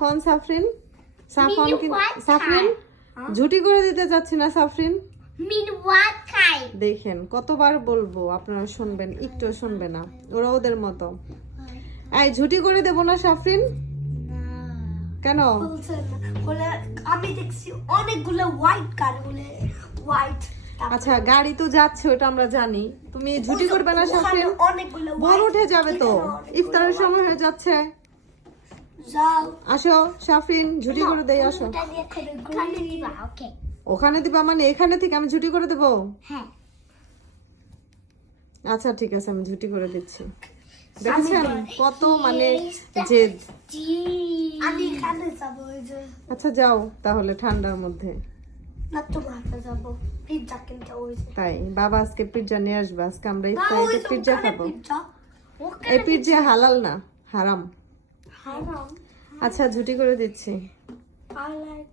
কোন সাফরিন? সাফন মিনু কি what সাফরিন খায়? ঝুটি করে দিতে যাচ্ছি না সাফরিন। মিনু what খায়? দেখেন কতবার বলবো আপনারা শুনবেন, একটু শুনবে না, ওরা ওদের মতো। এই ঝুটি করে দেব না সাফরিন, কেন? বলছে না, বলে আমি দেখছি অনেকগুলো হোয়াইট কার, বলে হোয়াইট। আচ্ছা গাড়ি তো যাচ্ছে ওটা আমরা জানি, তুমি ঝুটি করবে না সাফরিন? অনেকগুলো বল উঠে যাবে তো, ইফতারের সময় হয়ে যাচ্ছে। যাও আসো সাফরিন ঝুটি করে দেই, আসো। ওটা দিয়ে ওখানে দিবা, ওকে। ওখানে দিবা মানে এখানে থেকে আমি ঝুটি করে দেবো? হ্যাঁ। আচ্ছা ঠিক আছে, আমি ঝুটি করে দিচ্ছি। দেখছেন কত মানে জেদ। আমি এখানে যাবো, ওই যে আচ্ছা যাও তাহলে ঠান্ডার মধ্যে। না তোমার হাতে যাবো পিৎজা কিনতে, ওই যে তাই বাবা আজকে পিৎজা নিয়ে আসবে, আজকে আমরা না, ওই ইফতারিতে যে পিৎজা ওখানে খাবো। পিৎজা। এই পিৎজা হালাল না, হারাম। হারাম। আচ্ছা ঝুটি করে দিচ্ছি। I like